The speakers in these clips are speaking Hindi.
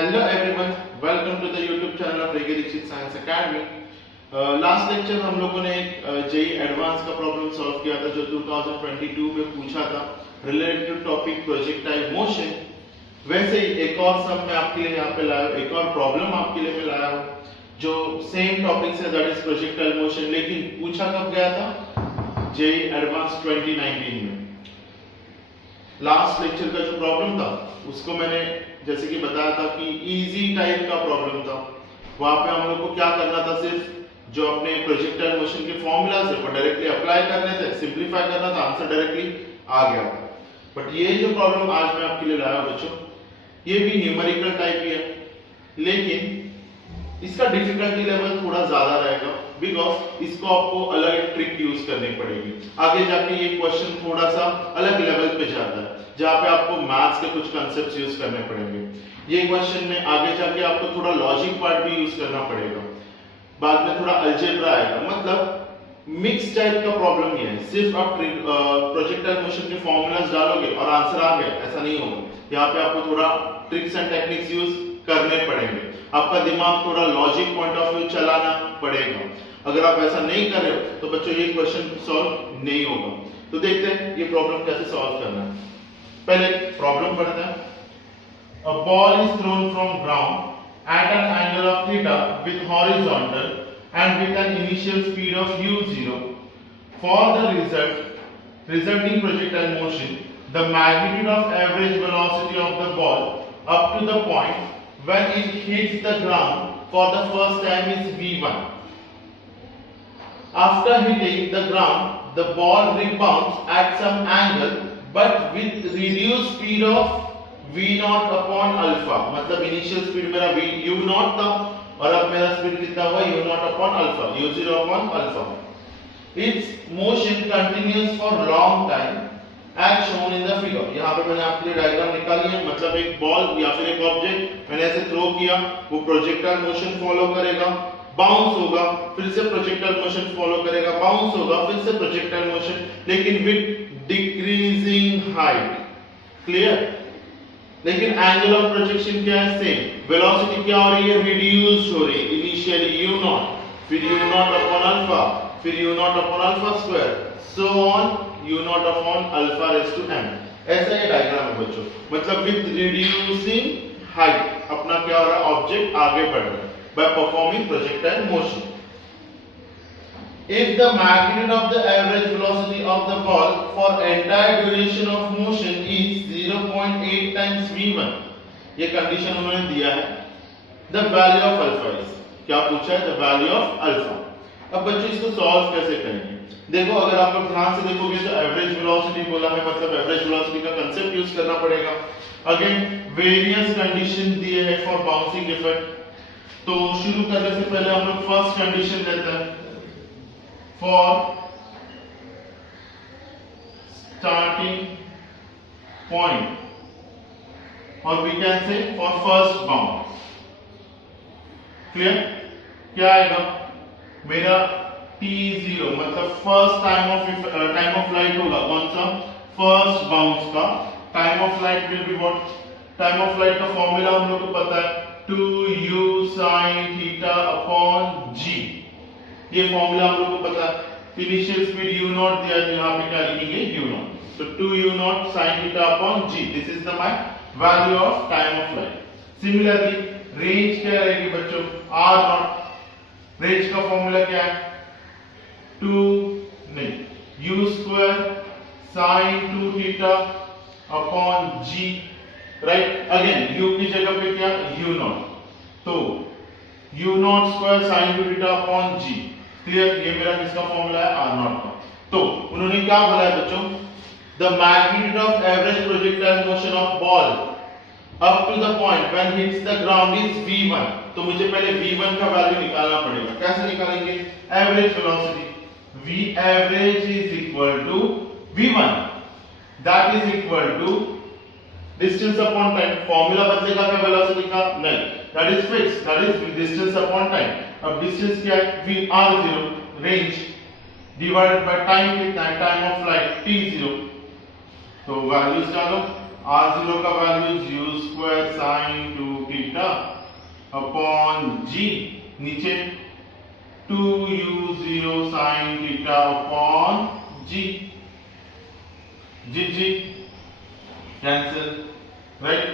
Hello everyone, welcome to the YouTube channel of Rege Dixit science academy. Last lecture हम लोगों ने जेई एडवांस का प्रॉब्लम सॉल्व किया था जो 2022 में पूछा था related to topic projectile motion. वैसे ही एक और सम मैं आपके लिए यहाँ पे लाया हूँ, एक और प्रॉब्लम आपके लिए मैं लाया हूँ जो same topic say that is projectile motion, लेकिन पूछा कब गया था? जेई एडवांस 2019 में। लास्ट लेक्चर का जो प्रॉब्लम था उसको मैंने जैसे कि बताया था कि इजी टाइप का प्रॉब्लम था। वहां पे हम लोग को क्या करना था, सिर्फ जो अपने प्रोजेक्टाइल मोशन के फॉर्मूलाज है वो डायरेक्टली अप्लाई करने थे, सिंपलीफाई करना था, आंसर डायरेक्टली आ गया था। बट ये जो प्रॉब्लम आज मैं आपके लिए लाया हूं बच्चों, ये भी न्यूमेरिकल टाइप ही है, लेकिन इसका डिफिकल्टी लेवल थोड़ा ज्यादा रहेगा बिकॉज इसको आपको अलग एक ट्रिक यूज करनी पड़ेगी। आगे जाके ये क्वेश्चन थोड़ा सा अलग लेवल पे जाता है जहां पे आपको मैथ्स के कुछ कांसेप्ट्स यूज करने पड़ेंगे। ये क्वेश्चन में आगे जाके आपको थोड़ा लॉजिक पार्ट भी यूज करना पड़ेगा, बाद में थोड़ा अलजेब्रा आएगा, मतलब मिक्स टाइप का प्रॉब्लम ये है। सिर्फ आप प्रोजेक्टाइल मोशन के फॉर्मूलाज डालोगे और आंसर आ गया, ऐसा नहीं होगा। यहाँ पे आपको थोड़ा ट्रिक्स एंड टेक्निक्स यूज करने पड़ेंगे, आपका दिमाग थोड़ा लॉजिक पॉइंट ऑफ व्यू चलाना पड़ेगा। अगर आप ऐसा नहीं कर रहे हो तो बच्चों ये क्वेश्चन सॉल्व नहीं होगा। तो देखते हैं ये प्रॉब्लम कैसे सॉल्व करना है। पहले प्रॉब्लम पढ़ते हैं। A ball is thrown from ground at an angle of theta with horizontal and with an initial speed of u0. For the resulting projectile motion, the magnitude of average velocity of the ball up to the point when it hits the ground for the first time is v1. After hitting the ground, the ball rebounds at some angle but with reduced speed of v0 upon alpha। मतलब इनिशियल स्पीड मेरा u0 था और अब मेरा स्पीड कितना हुआ u0 upon alpha, u0 upon alpha। Its motion continues for long time as shown in the figure। यहाँ पे मैंने आपके लिए डायग्राम निकाली है, मतलब एक बॉल या फिर एक ऑब्जेक्ट मैंने ऐसे थ्रो किया, वो प्रोजेक्टाइल मोशन फॉलो करेगा, बाउंस होगा, फिर से प्रोजेक्टाइल मोशन फॉलो करेगा, बाउंस होगा, फिर से प्रोजेक्टाइल मोशन, लेकिन विद डिक्रीजिंग हाइट। क्लियर? लेकिन एंगल ऑफ प्रोजेक्शन क्या है? सेम। वेलोसिटी क्या हो रही है? रिड्यूस हो रही है। इनिशियली u0, फिर u0 अपॉन अल्फा, फिर u0 upon alpha square, so on u0 upon alpha raise to m। ऐसा ये डायग्राम है बच्चों, मतलब विद रिड्यूसिंग हाइट अपना क्या हो रहा है, ऑब्जेक्ट आगे बढ़ रहा है by performing projectile motion। If the magnitude of the average velocity of the ball for entire duration of motion is 0.8 times v1, ये कंडीशन उन्होंने दिया है, the value of alpha is, क्या पूछा है? the value of alpha। अब बच्चों इसको सॉल्व कैसे करेंगे? देखो अगर आप लोग ध्यान से देखोगे तो एवरेज वेलोसिटी बोला है, मतलब एवरेज वेलोसिटी का कांसेप्ट यूज करना पड़ेगा। अगेन वेरियस कंडीशन दिए है फॉर बाउंसिंग इफेक्ट। तो शुरू करने से पहले हम लोग फर्स्ट कंडीशन लेते हैं फॉर स्टार्टिंग पॉइंट और we can say for first bound. Clear? क्या आएगा मेरा t0, मतलब फर्स्ट टाइम ऑफ लाइट होगा कौन सा? फर्स्ट बाउंस का time of light will be what? Time of light का फॉर्मूला हम लोग को पता है 2u sin theta upon g। ये फॉर्मूला हम लोग को पता है। इनिशियल स्पीड u0 दिया है, यहां पे क्या लिखेंगे u0, तो 2u0 sin theta upon g, this is the my value of time of light. Similarly range क्या रहेगी बच्चों? r0। रेंज का फॉर्मूला क्या है? 2 नहीं u square sin 2 theta upon g, right. Again u की जगह पे क्या? u0, तो u0 square sin 2 theta upon g। Clear? ये मेरा किसका फॉर्मूला है? r0 का। तो उन्होंने क्या बोला है बच्चों? The magnitude of average projectile motion of ball up to the point when hits the ground is v1। तो मुझे पहले v1 का वैल्यू निकालना पड़ेगा। कैसे निकालेंगे? Average velocity v average is equal to v1, that is equal to distance upon time. Formula बदलेगा क्या वेलोसिटी का? नहीं, that is fix, that is distance upon time. अब डिस्टेंस क्या है? v r0, range divided by time कितना है? Time of flight t0। तो वैल्यूज डालो, r0 का value u square sine 2 theta upon g, नीचे 2u0 sine theta upon g, g cancel, right.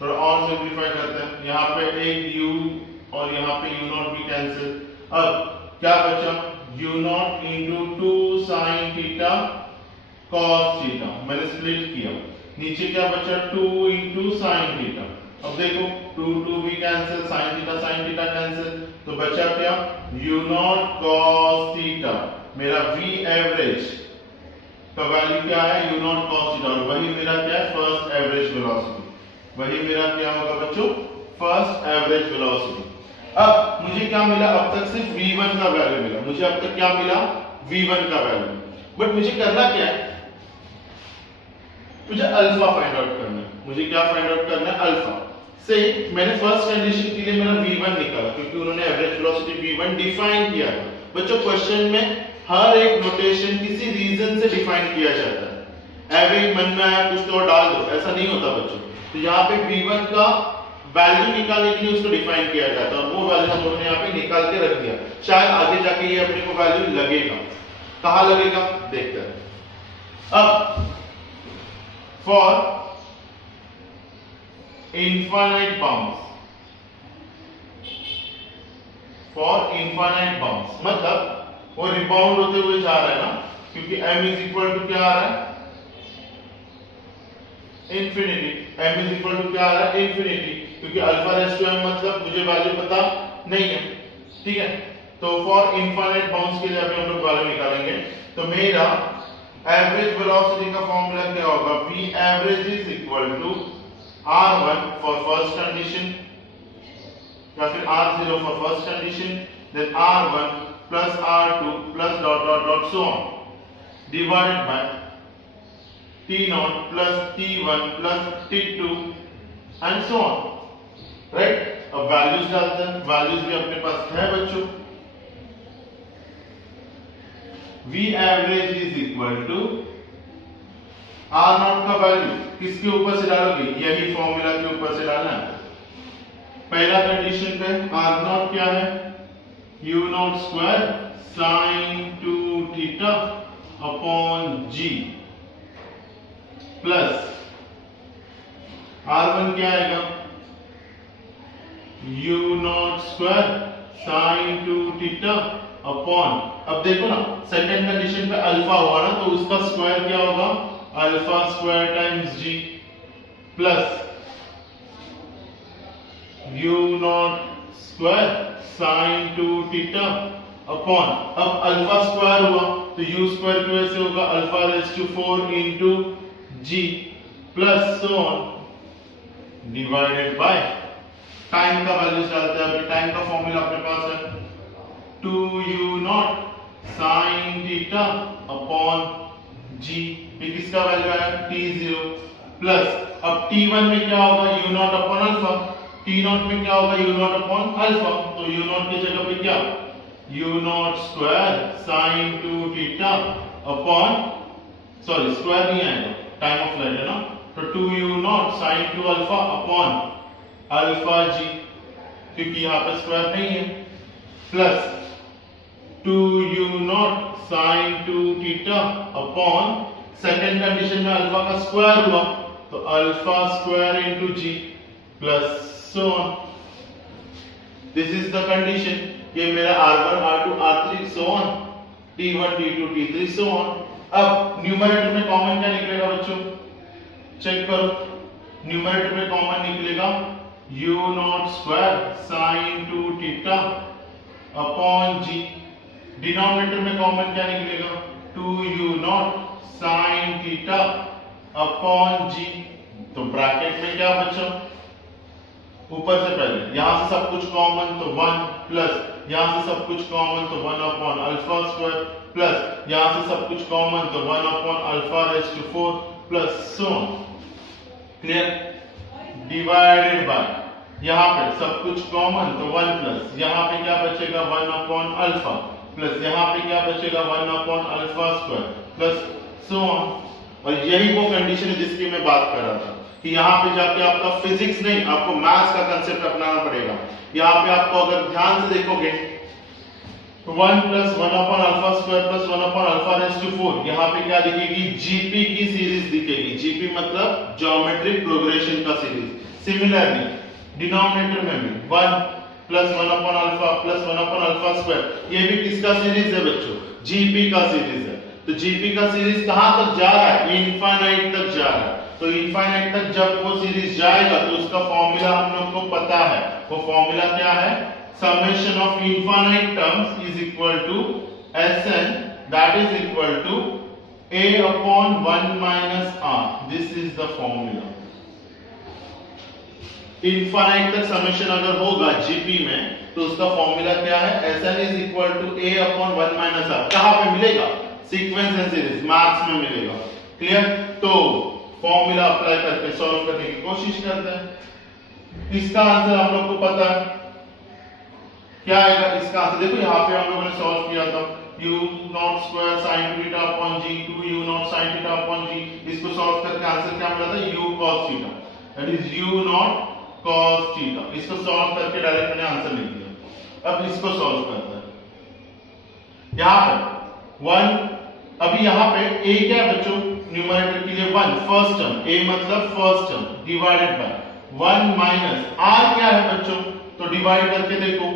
थोड़ा और सिंप्लीफाई करते हैं, यहाँ पे एक u और यहाँ पे u0 भी कैंसिल। अब क्या बचा, u0 into 2 sine theta cos theta, मैंने स्प्लिट किया, नीचे क्या बचा 2 इंटू साइन थीटा। अब देखो 2 भी कैंसिल, साइन थीटा कैंसिल, तो बचा क्या u0 कॉस थीटा। मेरा v एवरेज का वैल्यू क्या है u0 cos थीटा, और वही मेरा क्या है फर्स्ट एवरेज वेलोसिटी, वही मेरा क्या होगा बच्चों फर्स्ट एवरेज वेलोसिटी। अब मुझे क्या मिला, अब तक सिर्फ v1 का वैल्यू मिला, मुझे अब तक क्या मिला v1 का वैल्यू, बट मुझे करना क्या है, मुझे अल्फा फाइंड आउट करना है। मुझे क्या फाइंड आउट करना है, अल्फा से। मैंने फर्स्ट कंडीशन के लिए मेरा v1 निकाला, क्योंकि उन्होंने एवरेज वेलोसिटी v1 डिफाइन किया था। बच्चों क्वेश्चन में हर एक नोटेशन किसी रीजन से डिफाइन किया जाता है, एवरेज मन में आया कुछ तो डाल दो, ऐसा नहीं होता बच्चों। तो यहाँ पे v1 का वैल्यू निकालने के लिए उसको डिफाइन किया जाता है, और वो वैल्यू हम लोगों ने यहाँ पे निकाल के रख दिया। शायद आगे जाके ये अपने को वैल्यू लगेगा, कहाँ लगेगा देखते हैं। अब for infinite bounds, for infinite bounds मतलब वो रिबाउंड होते हुए जा रहा है ना, क्योंकि m इज इक्वल टू क्या आ रहा है infinity, m is equal to क्या आ रहा है इंफिनिटी, क्योंकि अल्फा रेज़ टू m मतलब मुझे वैल्यू पता नहीं है, ठीक है। तो फॉर इनफाइनाइट बाउंड्स के लिए अभी हम लोग वैल्यू निकालेंगे। तो मेरा एवरेज वेलोसिटी का फॉर्मूला क्या होगा, v average is equal to r1 for first condition, या फिर r0 for first condition, then r1 plus r2 plus dot so on, divided by t0 plus t1 plus t2 and so on, right। अब वैल्यूज डालते हैं, वैल्यूज भी अपने पास है बच्चों। v average is equal to r0 का वैल्यू किसके ऊपर से डालोगे, यही फॉर्मूला के ऊपर से डालना है। पहला कंडीशन पे r0 क्या है u0 square sine 2 theta upon g plus r1 क्या आएगा u0 square sine 2 theta upon, अब देखो ना सेकंड कंडीशन पे अल्फा हुआ ना, तो उसका स्क्वायर क्या होगा alpha square times g plus u0 square sine 2 theta upon, अब अल्फा स्क्वायर हुआ तो u स्क्वायर की वजह से होगा alpha raise to 4 into g plus so on divided by time का वैल्यू डालते हैं। अभी टाइम का फॉर्मूला अपने पास है 2u0 sine theta upon g, ये किसका वैल्यू आया t0 प्लस, अब t1 में क्या होगा u0 अपॉन अल्फा, t0 में क्या होगा u0 अपॉन अल्फा, तो u0 की जगह पे क्या u0 square sine 2 theta upon, sorry square नहीं आएगा टाइम ऑफ फ्लाइट है ना, तो 2u0 sine 2 alpha upon alpha g, क्योंकि यहाँ पे स्क्वायर नहीं है, plus 2u0 sine 2 theta upon, second condition में अल्फा का स्क्वायर हुआ तो alpha square into g plus so on, this is the condition। ये मेरा r1 r2 r3 so on, t1 t2 t3 so on। अब न्यूमरेटर में कॉमन क्या निकलेगा बच्चों, चेक करो, न्यूमरेटर में कॉमन निकलेगा u0 square sine 2 theta upon g, denominator में कॉमन क्या निकलेगा 2u0 sine theta upon g। तो ब्रैकेट में क्या बचा, ऊपर से पहले यहां से सब कुछ कॉमन तो 1 प्लस यहां से सब कुछ कॉमन तो 1 अपॉन अल्फा स्क्वायर प्लस यहां से सब कुछ कॉमन तो 1 upon alpha raise to 4 plus so on, clear, divided by यहां पे सब कुछ कॉमन तो 1 प्लस यहां पे क्या बचेगा 1 अपॉन अल्फा प्लस यहां पे क्या बचेगा 1 upon alpha square plus so on, और यही वो कंडीशन है जिसकी मैं बात कर रहा था कि यहाँ पे जाके आपका फिजिक्स नहीं, आपको मैथ्स का कंसेप्ट अपनाना पड़ेगा। यहाँ पे आपको अगर ध्यान से देखोगे तो 1 + 1 upon alpha square plus 1 upon alpha raise to 4, यहाँ पे क्या दिखेगी? जीपी की सीरीज दिखेगी। जीपी मतलब ज्योमेट्रिक प्रोग्रेशन का सीरीज। सिमिलरली डिनोमिनेटर में भी 1 + 1 upon alpha plus 1 upon alpha square, ये भी किसका सीरीज है बच्चों? जीपी का सीरीज है। तो जीपी का सीरीज कहां तक जा रहा है? इनफाइनाइट तक जा रहा है। तो इनफाइनाइट तक जब वो सीरीज जाएगा तो उसका फॉर्मूला हम लोग को पता है। वो फॉर्मूला क्या है? summation of infinite terms is equal to Sn, that is equal to a upon 1 minus r. This is the formula. Infinite तक समेशन अगर होगा जीपी में तो उसका फॉर्मूला क्या है? Sn is equal to a upon 1 minus r. कहां पे मिलेगा? सीक्वेंस एंड सीरीज, मैथ्स में मिलेगा। क्लियर? तो फॉर्मूला अप्लाई करके सॉल्व करने की कोशिश करते हैं। इसका आंसर हम लोग को पता है क्या आएगा। इसका आंसर देखो, यहाँ पे हम लोगों ने सॉल्व किया था u0 sin theta upon g 2u0 sin theta upon g। इसको सॉल्व करके आंसर क्या मिला था? u cos theta, that is u0 cos theta. इसको सॉल्व करके डायरेक्ट मैंने आंसर लिख दिया। अब इसको सॉल्व करते हैं। यहाँ पे 1, अभी यहाँ पे a क्या है बच्चों? न्यूमरेटर के लिए 1 फर्स्ट टर्म, a मतलब first term divided by 1 minus r क्या है बच्चों? तो डिवाइड करके देखो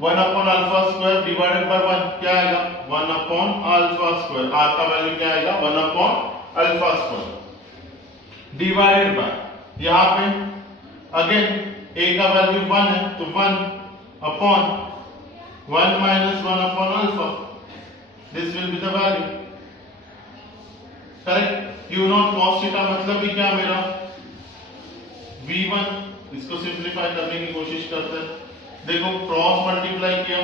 1 upon alpha square divided by 1 क्या आएगा? 1 अपॉन अल्फा स्क्वायर। r का वैल्यू क्या आएगा? 1 upon alpha square divided by, यहाँ पे अगेन a का वैल्यू 1 है तो 1 upon 1 minus 1 upon alpha, this will be the value. Correct? u0 cos theta मतलब भी क्या मेरा? v1। इसको सिंपलीफाई करने की कोशिश करते हैं। देखो क्रॉस मल्टीप्लाई किया,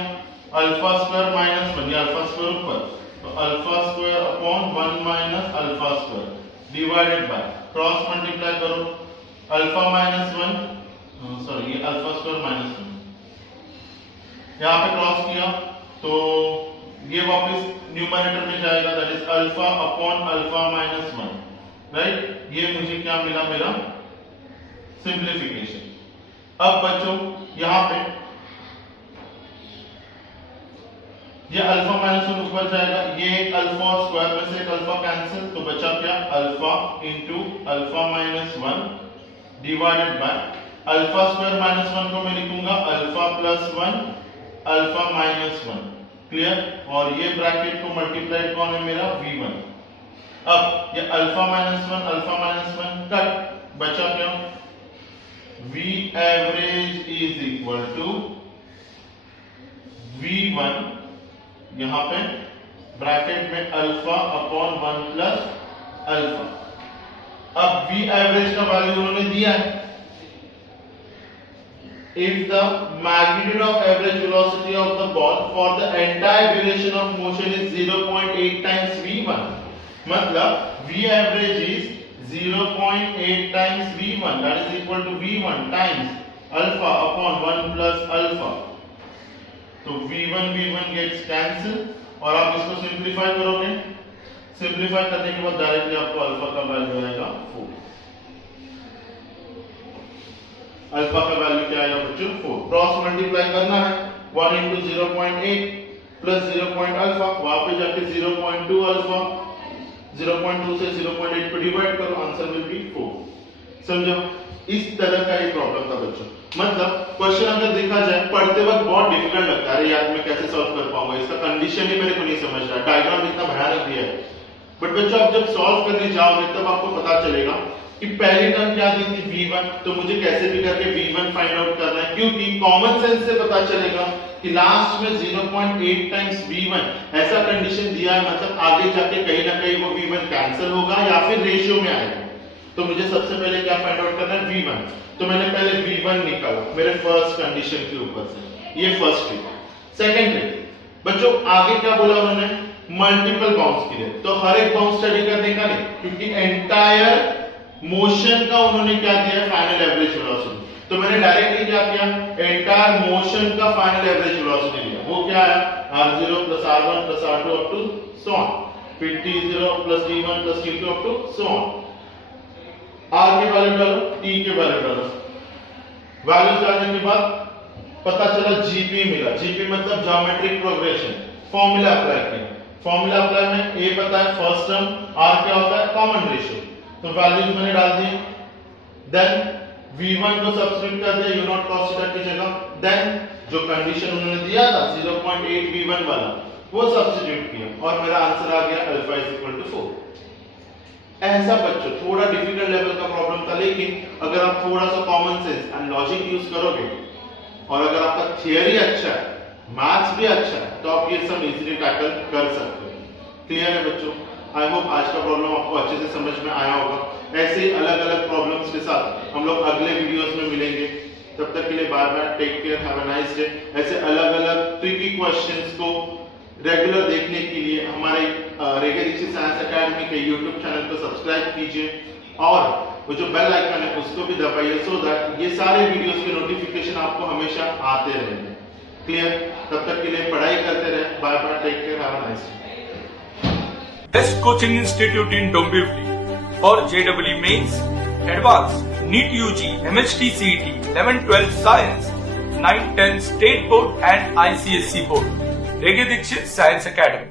अल्फा स्क्वायर माइनस 1, ये अल्फा स्क्वायर ऊपर, तो alpha square upon 1 minus alpha square divided by, cross multiply करो, अल्फा माइनस 1, सॉरी ये अल्फा स्क्वायर माइनस 1, यहाँ पे क्रॉस किया तो ये वापस न्यूमरेटर में जाएगा, that is alpha upon alpha minus 1, right? ये मुझे क्या मिला? मेरा सिंप्लीफिकेशन। अब बच्चों यहाँ पे ये अल्फा माइनस 1 ऊपर जाएगा, ये अल्फा स्क्वायर में से एक अल्फा कैंसिल, तो बचा क्या? Alpha into alpha minus 1 divided by alpha square minus 1 को मैं लिखूंगा alpha plus 1 alpha minus 1। Clear? और ये ब्रैकेट को मल्टीप्लाई कौन है मेरा? v1। अब ये अल्फा माइनस 1 कट, बचा क्या? v average is equal to v1, यहां पे ब्रैकेट में अल्फा अपॉन 1 प्लस अल्फा। अब v एवरेज का वैल्यू उन्होंने दिया है। If the magnitude of average velocity of the ball for the entire duration of motion is 0.8 times v1, मतलब v average is 0.8 times v1, that is equal to v1 times alpha upon 1 plus alpha। तो v1 gets cancel और आप इसको सिंप्लीफाई करोगे, सिंप्लीफाई करने के बाद डायरेक्टली आपको अल्फा का वैल्यू आएगा 4। अल्फा का वैल्यू क्या आएगा बच्चों? 4। क्रॉस मल्टीप्लाई करना है, 1 into 0.8 प्लस 0. अल्फा, वहां पे जाके 0.2 अल्फा, 0.2 से 0.8 को डिवाइड करो, आंसर विल बी 4। समझो? इस तरह का ये प्रॉब्लम था बच्चों। मतलब क्वेश्चन अगर देखा जाए पढ़ते वक्त बहुत डिफिकल्ट लगता है, अरे यार मैं कैसे सॉल्व कर पाऊंगा, इसका कंडीशन ही मेरे को नहीं समझ रहा, डायग्राम इतना भयानक दिया है। बट बच्चों आप जब सॉल्व करने जाओगे तब आपको पता चलेगा कि पहली टर्म क्या दी थी? v1, तो मुझे कैसे भी करके v1 फाइंड आउट करना है, क्योंकि कॉमन सेंस से पता चलेगा कि लास्ट में 0.8 टाइम्स v1 ऐसा कंडीशन दिया है, मतलब आगे जाके कहीं ना कहीं वो v1 कैंसिल होगा या फिर रेशियो में आएगा। तो मुझे सबसे पहले क्या फाइंड आउट करना है? v1। तो मैंने पहले v1 निकाला मेरे फर्स्ट कंडीशन के ऊपर से, ये फर्स्ट ट्रिक। सेकंड ट्रिक बच्चों आगे क्या बोला उन्होंने? मल्टीपल बाउंस के लिए। तो हर एक बाउंस स्टडी करने का नहीं, क्योंकि एंटायर मोशन का उन्होंने क्या दिया है? Final average velocity. तो मैंने डायरेक्टली क्या किया? एंटायर मोशन का फाइनल एवरेज वेलोसिटी लिया। वो क्या है? r0 + r1 + r2 up to so on. फिर T0 plus T1 plus T2 up to so on. R के वैल्यू डालो, T के वैल्यू डालो, वैल्यूज डालने के बाद पता चला GP मिला। GP मतलब ज्योमेट्रिक प्रोग्रेशन। फॉर्मूला अप्लाई किया, फॉर्मूला अप्लाई में A पता है फर्स्ट टर्म, R क्या होता है कॉमन रेशियो, तो वैल्यूज मैंने डाल दी। देन V1 को सब्स्टिट्यूट कर दिया U0 cos थीटा की जगह। देन जो कंडीशन उन्होंने दिया था 0.8 V1 वाला वो सब्स्टिट्यूट किया और मेरा आंसर आ गया अल्फा इज इक्वल टू 4। ऐसा बच्चों थोड़ा डिफिकल्ट लेवल का प्रॉब्लम था, लेकिन अगर आप थोड़ा सा common sense and logic use करोगे और अगर आपका थियरी अच्छा है, मैथ्स भी अच्छा है, तो आप ये सब इजीली टैकल कर सकते हो। क्लियर है बच्चों? आई होप आज का प्रॉब्लम आपको अच्छे से समझ में आया होगा। ऐसे ही अलग अलग प्रॉब्लम्स के साथ हम लोग अगले वीडियोस में मिलेंगे। तब तक के लिए bye bye, take care, have a nice day. ऐसे अलग अलग ट्रिकी क्वेश्चंस को रेगुलर देखने के लिए हमारे रेगे दीक्षित साइंस एकेडमी के यूट्यूब चैनल को सब्सक्राइब कीजिए और वो जो बेल आइकन है उसको भी दबाइए, सो दैट ये सारे वीडियोस के नोटिफिकेशन आपको हमेशा आते रहेंगे। क्लियर? तब तक के लिए पढ़ाई करते रहे। Bye bye, take care, have a nice day. Best coaching institute in Dombivli for JEE Mains, Advanced, NEET UG, MHT CET, 11-12 Science, 9-10 State Board and ICSE Board. Rege Dikshit Science Academy.